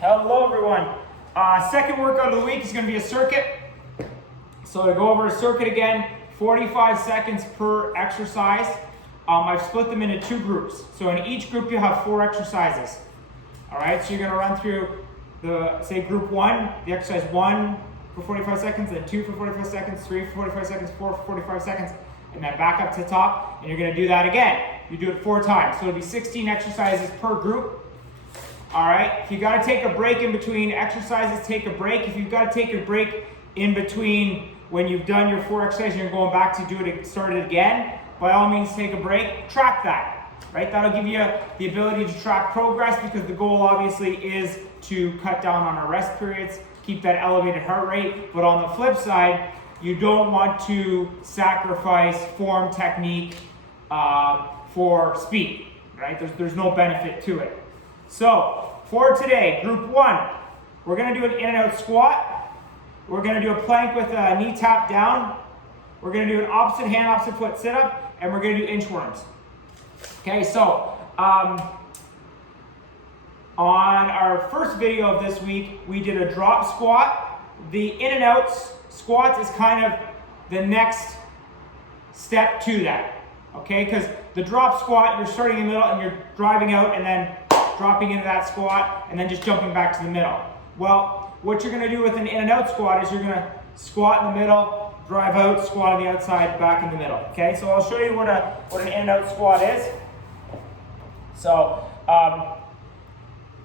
Hello everyone. Second workout of the week is going to be a circuit. So to go over a circuit again, 45 seconds per exercise. I've split them into two groups. So in each group you have 4 exercises. All right, so you're going to run through say group 1, the exercise 1 for 45 seconds, then 2 for 45 seconds, 3 for 45 seconds, 4 for 45 seconds, and then back up to the top, and you're going to do that again. You do it 4 times. So it'll be 16 exercises per group. All right, if you got to take a break in between exercises, take a break. If you've got to take a break in between when you've done your 4 exercises and you're going back to do it, start it again, by all means take a break, track that, right? That'll give you the ability to track progress, because the goal obviously is to cut down on our rest periods, keep that elevated heart rate. But on the flip side, you don't want to sacrifice form, technique for speed, right? There's no benefit to it. So for today, group 1, we're going to do an in and out squat. We're going to do a plank with a knee tap down. We're going to do an opposite hand, opposite foot sit up, and we're going to do inchworms. Okay, so on our first video of this week, we did a drop squat. The in and out squat is kind of the next step to that. Okay, because the drop squat, you're starting in the middle and you're driving out and then dropping into that squat and then just jumping back to the middle. Well, what you're going to do with an in and out squat is you're going to squat in the middle, drive out, squat on the outside, back in the middle. Okay, so I'll show you what an in and out squat is. So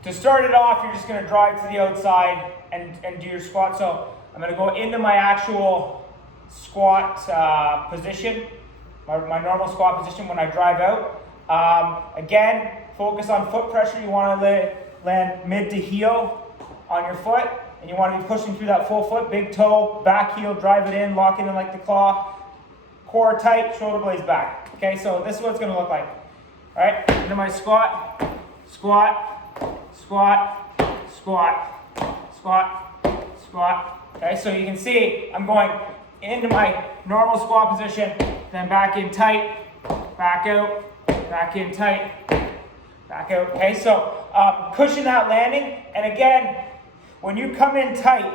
to start it off, you're just going to drive to the outside and do your squat. So I'm going to go into my actual squat position, my normal squat position when I drive out. Again, focus on foot pressure. You want to land mid to heel on your foot, and you want to be pushing through that full foot, big toe, back heel, drive it in, lock it in like the claw, core tight, shoulder blades back. Okay, so this is what it's going to look like. All right, into my squat, squat, squat, squat, squat, squat. Okay, so you can see I'm going into my normal squat position, then back in tight, back out, back in tight, back out. Okay, so cushion that landing. And again, when you come in tight,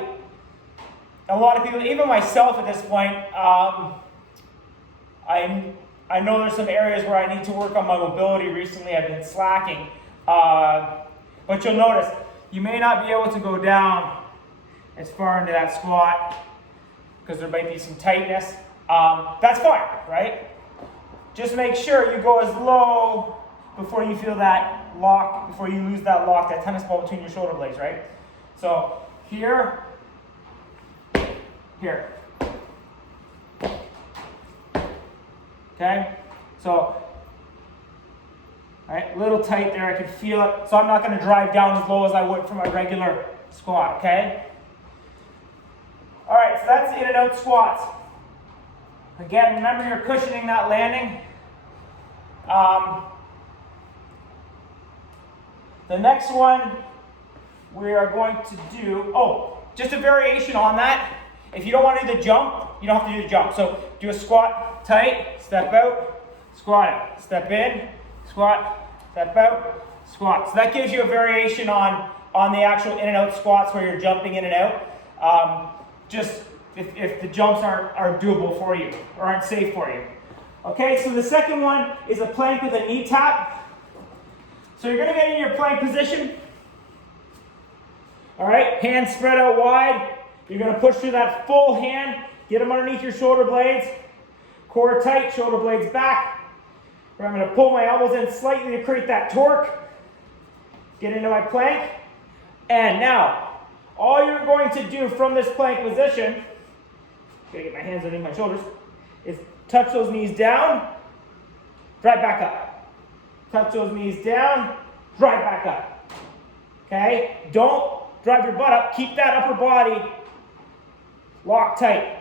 a lot of people, even myself at this point, I know there's some areas where I need to work on my mobility recently. I've been slacking. But you'll notice, you may not be able to go down as far into that squat because there might be some tightness. That's fine, right? Just make sure you go as low before you feel that lock, before you lose that lock, that tennis ball between your shoulder blades, right? So here, here. Okay? So, all right, a little tight there, I can feel it. So I'm not going to drive down as low as I would for my regular squat, okay? All right, so that's in and out squats. Again, remember you're cushioning that landing. The next one we are going to do, just a variation on that. If you don't want to do the jump, you don't have to do the jump. So do a squat tight, step out, squat, step in, squat, step out, squat. So that gives you a variation on the actual in and out squats where you're jumping in and out. Just if the jumps aren't doable for you or aren't safe for you. Okay, so the second one is a plank with a knee tap. So you're going to get in your plank position. All right, hands spread out wide. You're going to push through that full hand. Get them underneath your shoulder blades. Core tight, shoulder blades back. I'm going to pull my elbows in slightly to create that torque. Get into my plank. And now, all you're going to do from this plank position, gotta get my hands underneath my shoulders, is touch those knees down, drive back up. Touch those knees down, drive back up. Okay? Don't drive your butt up. Keep that upper body locked tight.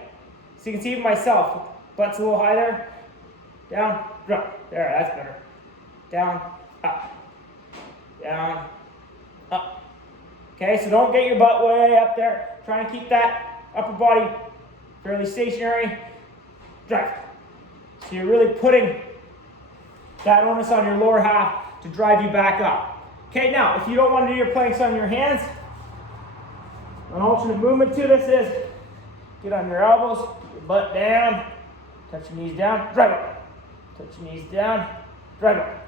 So you can see even myself, butt's a little high there. Down, drop. There, that's better. Down, up. Down, up. Okay, so don't get your butt way up there. Try and keep that upper body fairly stationary. Drive. So you're really putting that onus on your lower half to drive you back up. Okay, now, if you don't want to do your planks on your hands, An alternate movement to this is get on your elbows, your butt down, touch your knees down, drive up. Touch your knees down, drive up.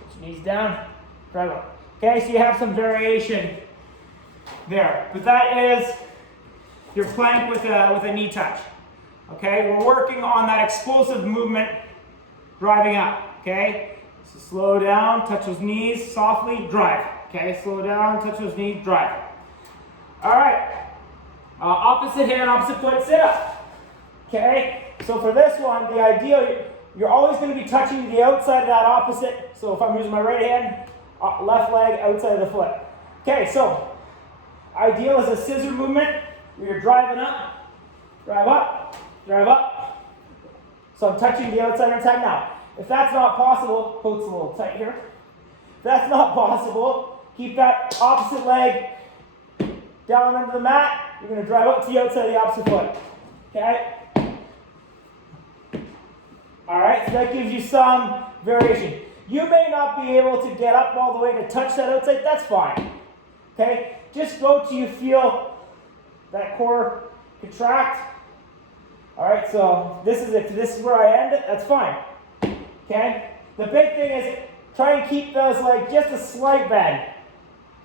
Touch your knees down, drive up. Okay, so you have some variation there. But that is your plank with a knee touch. Okay, we're working on that explosive movement driving up. Okay, so slow down, touch those knees softly, drive. Okay, slow down, touch those knees, drive. All right, opposite hand, opposite foot, sit up. Okay, so for this one, the ideal, you're always going to be touching the outside of that opposite. So if I'm using my right hand, left leg outside of the foot. Okay, so ideal is a scissor movement where you're driving up, drive up, drive up. So I'm touching the outside of the tag now. If that's not possible, quote's a little tight here. If that's not possible, keep that opposite leg down under the mat. You're going to drive up to the outside of the opposite foot. Okay? Alright, so that gives you some variation. You may not be able to get up all the way to touch that outside, that's fine. Okay? Just go till you feel that core contract. Alright, so this is where I end it, that's fine. Okay? The big thing is try and keep those like just a slight bend.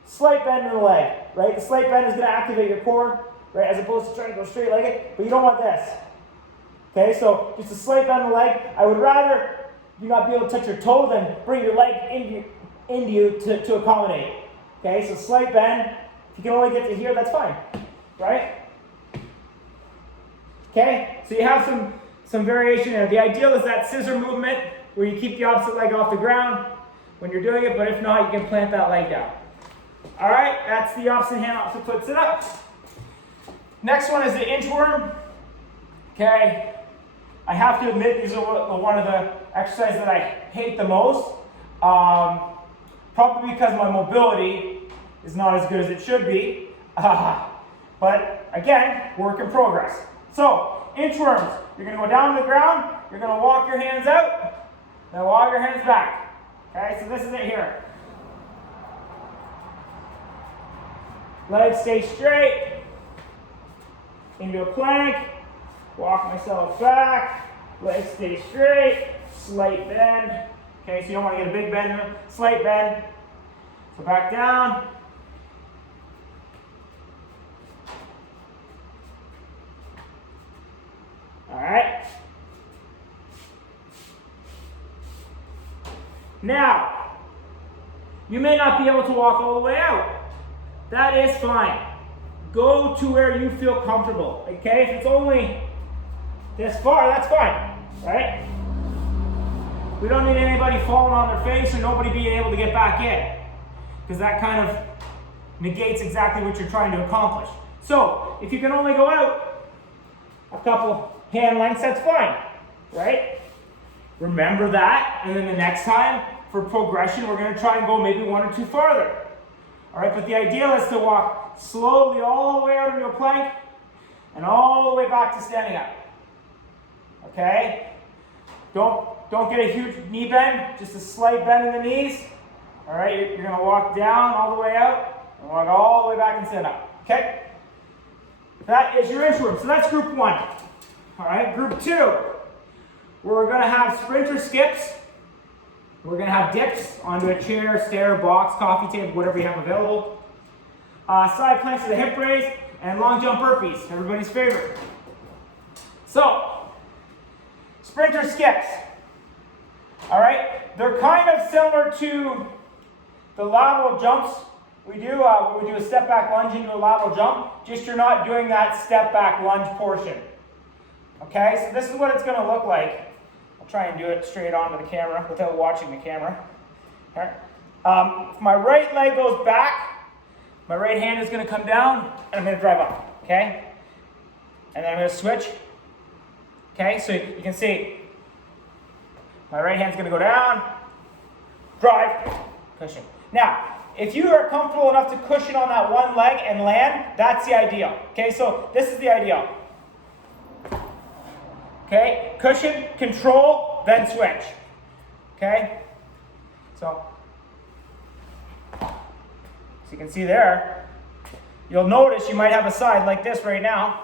Slight bend in the leg, right? The slight bend is going to activate your core, right? As opposed to trying to go straight legged, but you don't want this. Okay, so just a slight bend in the leg. I would rather you not be able to touch your toe than bring your leg into you to accommodate. Okay, so slight bend. If you can only get to here, that's fine, right? Okay, so you have some variation there. The ideal is that scissor movement where you keep the opposite leg off the ground when you're doing it, but if not, you can plant that leg down. All right, that's the opposite hand, opposite foot sit up. Next one is the inchworm. Okay, I have to admit these are one of the exercises that I hate the most. Probably because my mobility is not as good as it should be. But again, work in progress. So, inchworms, you're going to go down to the ground, you're going to walk your hands out, then walk your hands back. Okay, so this is it here. Legs stay straight, into a plank, walk myself back, legs stay straight, slight bend. Okay, so you don't want to get a big bend, slight bend. So back down. All right. Now, you may not be able to walk all the way out. That is fine. Go to where you feel comfortable. Okay, if it's only this far, that's fine, right? We don't need anybody falling on their face or nobody being able to get back in, because that kind of negates exactly what you're trying to accomplish. So, if you can only go out a couple hand lengths, that's fine, right? Remember that, and then the next time, for progression, we're going to try and go maybe 1 or 2 farther. All right, but the ideal is to walk slowly all the way out into a plank and all the way back to standing up. Okay? Don't get a huge knee bend, just a slight bend in the knees. All right, you're going to walk down all the way out and walk all the way back and stand up. Okay? That is your inchworm. So that's group 1. All right, group 2. We're going to have sprinter skips. We're going to have dips onto a chair, stair, box, coffee table, whatever you have available. Side planks to the hip raise, and long jump burpees, everybody's favorite. So, sprinter skips. All right, they're kind of similar to the lateral jumps we do. When we do a step back lunge into a lateral jump, just you're not doing that step back lunge portion. Okay, so this is what it's going to look like. Try and do it straight onto the camera without watching the camera. All right. If my right leg goes back, my right hand is going to come down, and I'm going to drive up, okay? And then I'm going to switch. Okay, so you can see my right hand's going to go down, drive, cushion. Now, if you are comfortable enough to cushion on that one leg and land, that's the ideal. Okay, so this is the ideal. Okay, cushion, control, then switch. Okay, so you can see there, you'll notice you might have a side like this right now.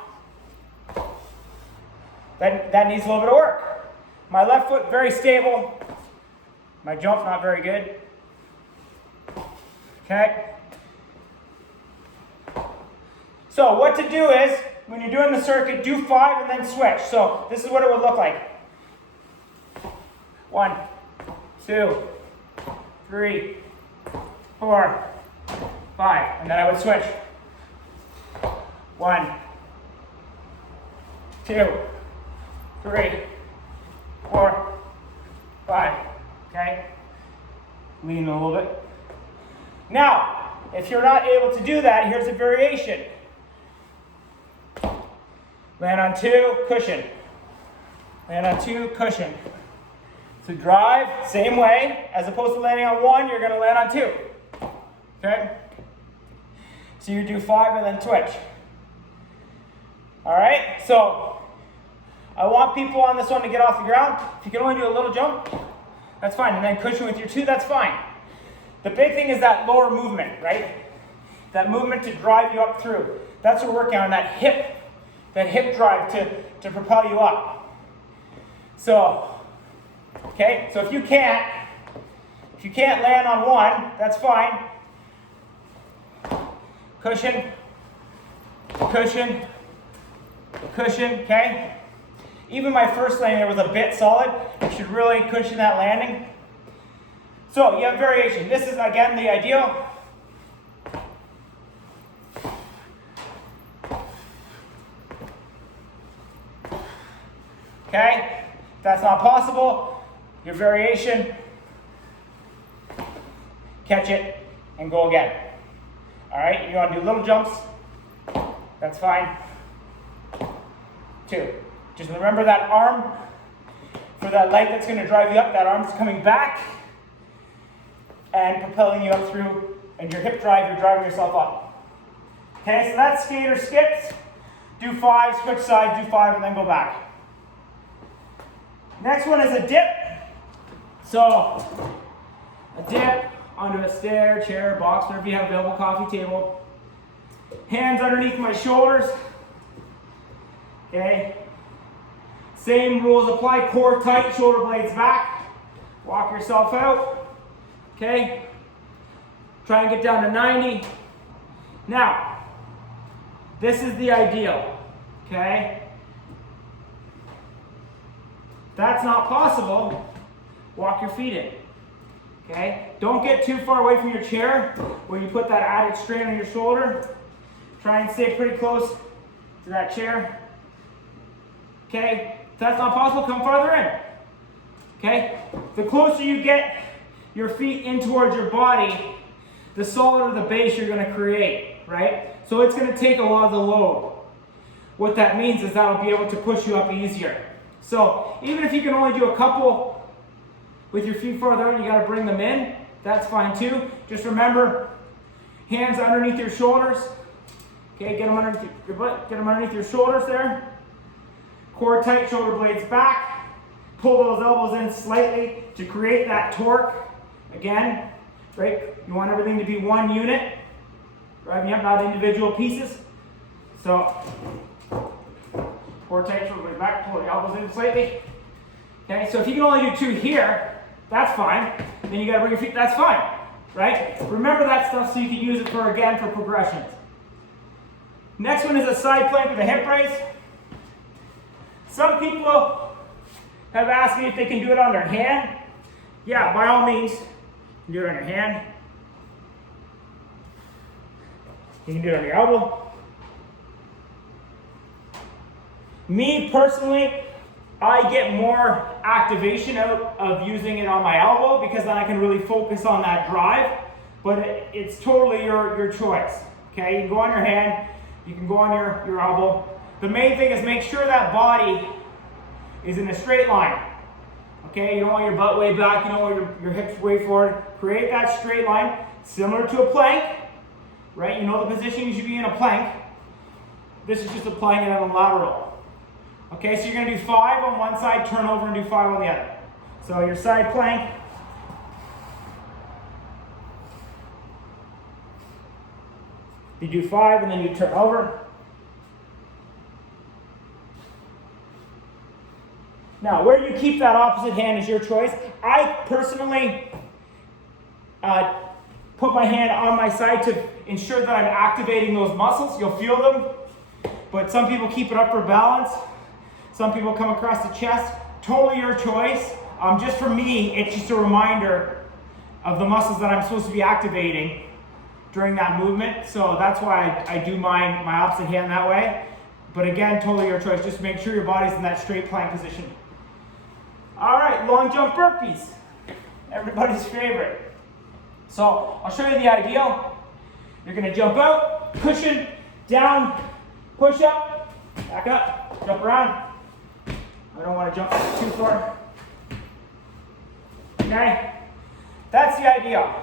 That needs a little bit of work. My left foot, very stable. My jump, not very good. Okay? So what to do is, when you're doing the circuit, do 5 and then switch. So this is what it would look like. 1, 2, 3, 4, 5. And then I would switch. 1, 2, 3, 4, 5. Okay? Lean a little bit. Now, if you're not able to do that, here's a variation. Land on 2, cushion. Land on 2, cushion. So drive, same way. As opposed to landing on 1, you're going to land on 2. Okay? So you do 5 and then switch. Alright? So, I want people on this one to get off the ground. If you can only do a little jump, that's fine. And then cushion with your 2, that's fine. The big thing is that lower movement, right? That movement to drive you up through. That's what we're working on, that hip drive to propel you up. So, okay, so if you can't land on 1, that's fine. Cushion, cushion, cushion, okay? Even my first landing there was a bit solid. You should really cushion that landing. So you have variation. This is again the ideal. Okay, if that's not possible, your variation, catch it and go again. All right, you want to do little jumps, that's fine. 2. Just remember that arm for that leg that's going to drive you up. That arm's coming back and propelling you up through, and your hip drive, you're driving yourself up. Okay, so that's skater skips. Do 5, switch sides, do 5, and then go back. Next one is a dip. So, a dip onto a stair, chair, box, whatever you have available, coffee table. Hands underneath my shoulders. Okay. Same rules apply. Core tight, shoulder blades back. Walk yourself out. Okay. Try and get down to 90. Now, this is the ideal. Okay. If that's not possible, walk your feet in. Okay? Don't get too far away from your chair where you put that added strain on your shoulder. Try and stay pretty close to that chair. Okay? If that's not possible, come farther in. Okay? The closer you get your feet in towards your body, the solider the base you're going to create, right? So it's going to take a lot of the load. What that means is that'll be able to push you up easier. So even if you can only do a couple with your feet farther out, you got to bring them in. That's fine too. Just remember, hands underneath your shoulders. Okay, get them underneath your butt. Get them underneath your shoulders there. Core tight, shoulder blades back. Pull those elbows in slightly to create that torque. Again, right? You want everything to be one unit. Driving up, not individual pieces. So, core tight, shoulder blades back. Pull the elbows in slightly. Okay, so if you can only do 2 here, that's fine. Then you got to bring your feet, that's fine, right? Remember that stuff so you can use it for progressions. Next one is a side plank with a hip raise. Some people have asked me if they can do it on their hand. Yeah, by all means, you can do it on your hand. You can do it on your elbow. Me personally, I get more activation out of using it on my elbow because then I can really focus on that drive, but it's totally your choice. Okay, you can go on your hand, you can go on your elbow. The main thing is make sure that body is in a straight line. Okay, you don't want your butt way back, you don't want your hips way forward. Create that straight line, similar to a plank, right? You know the position you should be in a plank. This is just applying it on a lateral. Okay, so you're going to do 5 on one side, turn over and do 5 on the other. So your side plank. You do 5 and then you turn over. Now, where you keep that opposite hand is your choice. I personally put my hand on my side to ensure that I'm activating those muscles. You'll feel them, but some people keep it up for balance. Some people come across the chest. Totally your choice. Just for me, it's just a reminder of the muscles that I'm supposed to be activating during that movement. So that's why I do my opposite hand that way. But again, totally your choice. Just make sure your body's in that straight plank position. All right, long jump burpees. Everybody's favorite. So I'll show you the ideal. You're gonna jump out, cushion, down, push up, back up, jump around. I don't wanna jump too far. Okay, that's the ideal.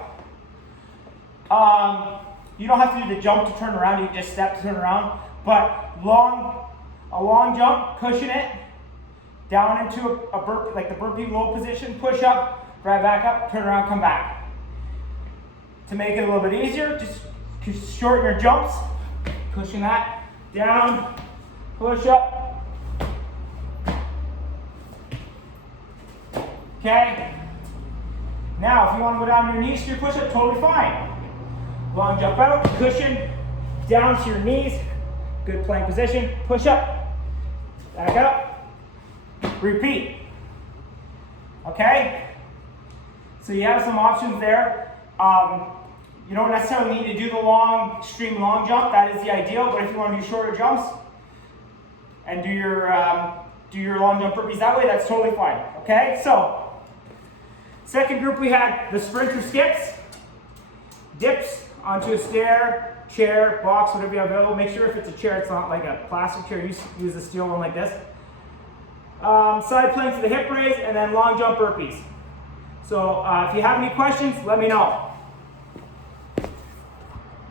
You don't have to do the jump to turn around, you can just step to turn around. But a long jump, cushion it, down into a burpee, like the burpee low position, push up, right back up, turn around, come back. To make it a little bit easier, just shorten your jumps, cushion that, down, push up. Okay? Now, if you want to go down to your knees to your push up, totally fine. Long jump out, cushion, down to your knees, good plank position, push up, back up, repeat. Okay? So you have some options there. You don't necessarily need to do the long, extreme long jump, that is the ideal, but if you want to do shorter jumps and do your long jump burpees that way, that's totally fine. Okay? So, second group we had the sprinter skips, dips onto a stair, chair, box, whatever you have available. Make sure if it's a chair, it's not like a plastic chair. Use a steel one like this. Side planks to the hip raise, and then long jump burpees. So if you have any questions, let me know.